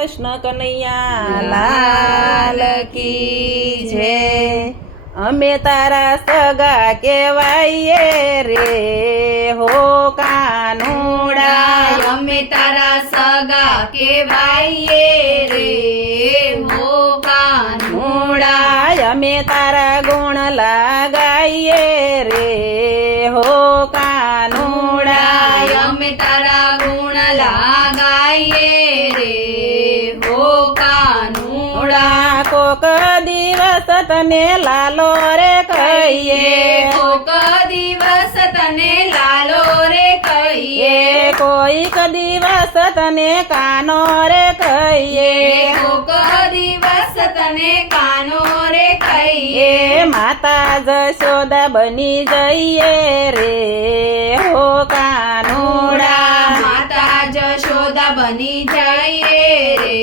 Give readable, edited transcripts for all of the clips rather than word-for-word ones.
કૃષ્ણ કનૈયા લાલ કી જય। અમે તારા સગા કહેવાઈએ રે હો કાનુડા, અમે તારા સગા કહેવાઈએ રે હો કાનુડા। અમે તારા ગુણ લાગાઈએ રે હો કાનુડા, અમે તારા ગુણ લાગાઈએ રે હો કાનુડા। કોક દિવસ તને લાલો રે કહીએ, કોક દિવસ તને લાલો રે કહીએ, કોઈક દિવસ તને કાનો રે કહીએ, કોક દિવસ તને કાનો રે કહીએ। માતા જશોદા બની જઈએ રે હો કાનુડા, માતા જશોદા બની જઈએ રે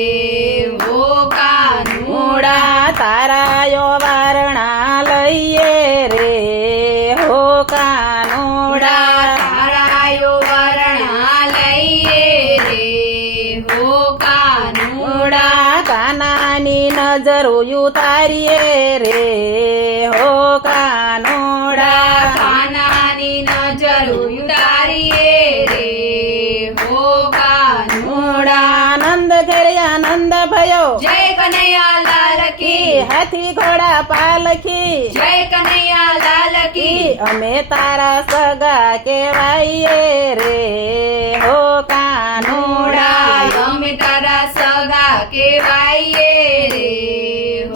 હો કાનુડા। તારાયો વારણા લઈએ રે હો કાનુડા, તારાયો વરણા લઈએ રે હો કાનુડા। કાનાની નજર ઉતારીએ રે હો કાનુડા, કાનાની નજર ઉતારીએ રે હો કાનુડા। આનંદ ઘેરે આનંદ ભયો, જય કનૈયા લાલ કી, હાથી ઘોડા પાલખી, જય કનૈયા લાલ કી। અમે તારા સગા કહેવાઈએ રે હો કાનુડા, અમે તારા સગા કહેવાઈએ રે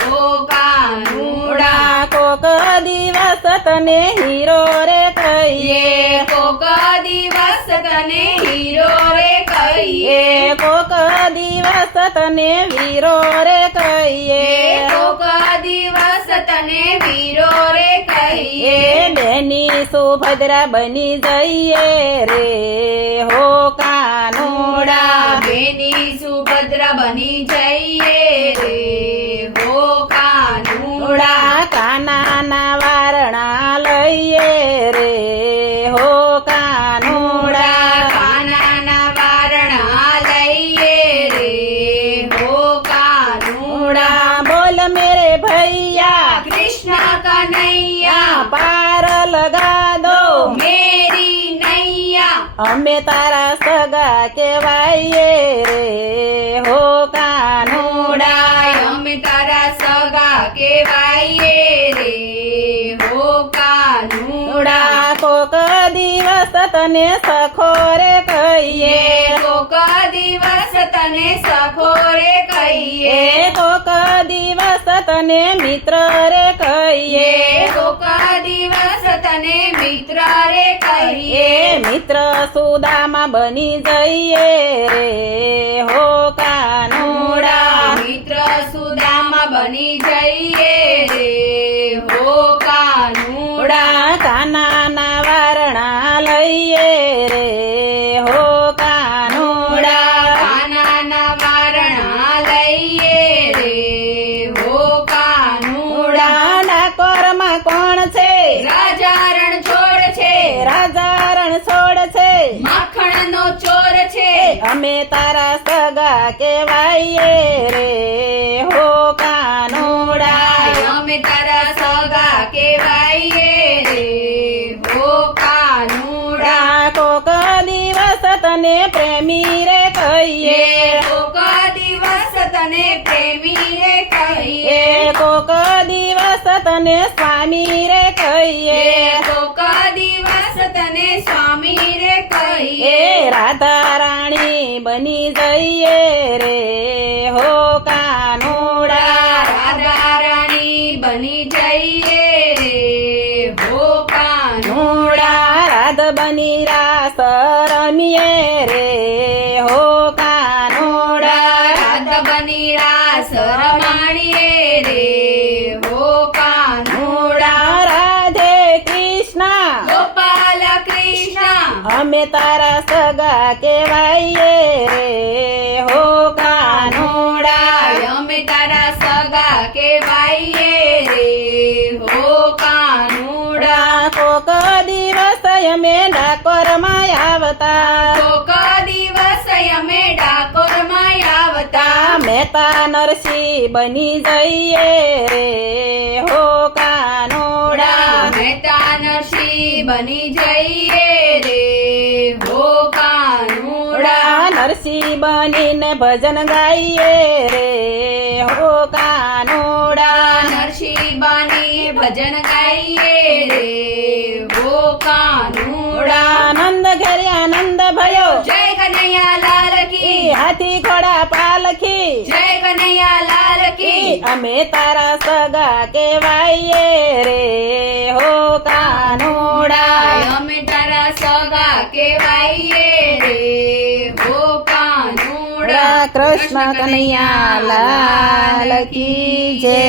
હો કાનુડા। કોક દિવસ તને હીરો રે કહીએ, કોક દિવસ તને હીરો રે કહીએ, કોક દિવસ તને વીરો રે કહીએ, કોક દિવસ તને વીરો રે કહીએ। બેની સુભદ્રા બની જઈએ રે હો કાનુડા, બેની સુભદ્રા બની જઈએ રે હો કાનુડા। કાનાના વારણા લઈએ રે હો કાનુડા, કાનાના વારણા લઈએ રે હો કાનુડા। બોલ મેરે ભૈયા કૃષ્ણ કનૈયા પાર લગા દો, મેરી નૈયા, અમે તારા સગા કહેવાઈએ રે હો કાનુડા, અમે તારા સગા કહેવાઈએ રે હો કાનુડા। કોક દિવસ તને સખો રે કહીએ, કોક દિવસ તને સખો રે કહીએ, કોક દિવસ તને મિત્ર રે કહીએ, કોક દિવસ તને મિત્ર રે કહીએ। મિત્ર સુદામા બની જઈએ રે હો કાનુડા, મિત્ર સુદામા બની જઈએ રે હો કાનુડા। કાનાના વારણા લઈએ રે હો કાનુડા, કાનાના વારણા લઈએ રે હો કાનુડા। ડાકોરમાં કોણ છે? રાજા રણછોડ છે, રાજા રણછોડ છે, માખણનો ચોર છે, અમે તારા સગા કહેવાઈએ રે હો કાનુડા, અમે તારા સગા કહેવાઈએ રે હો કાનુડા। કોક દિવસ તને પ્રેમી રે કહીએ, કોક દિવસ તને પ્રેમી રે કહીએ, કોક દિવસ તને સ્વામી રે કહીએ, કોક દિવસ તને સ્વામી રે કહીએ। રાધા રાણી બની જઈએ રે હો કાનુડા, રાધા રાણી બની જઈએ રે હો કાનુડા। રાધ બની રાસ રમીએ રે હો કાનુડા, રાધ બની રાસ રમાણીએ રે હો કાનુડા। રાધે કૃષ્ણ ગોપાલ કૃષ્ણ, અમે તારા સગા કહેવાઈએ રે હો કાનુડા, અમે તારા સગા કહેવાઈએ રે હો કાનુડા। કોક દિવસ અમે ડાકોરમાં આવતા, કોક દિવસ અમે ડાકોરમાં આવતા, મહેતા નરસિંહ બની જઈએ રે હો કાનોડા મહેતા નરસિંહ બની જઈએ રે હો કાનુડા નરસિંહ બનીને ભજન ગાઈએ રે હો કાનોડા નરસિંહ બની ભજન ગાઈએ રે હો કાનુડા નંદ ઘેરે આનંદ ભયો જય કનૈયા લાલ કી હાથી ઘોડા પાલખી જય કનૈયા લાલ કી અમે તારા સગા કેવાઈએ રે હો કાનોડા અમે તારા સગા કેવાઈએ રે હો કાનુડા કૃષ્ણ કનૈયા લાલ કી જય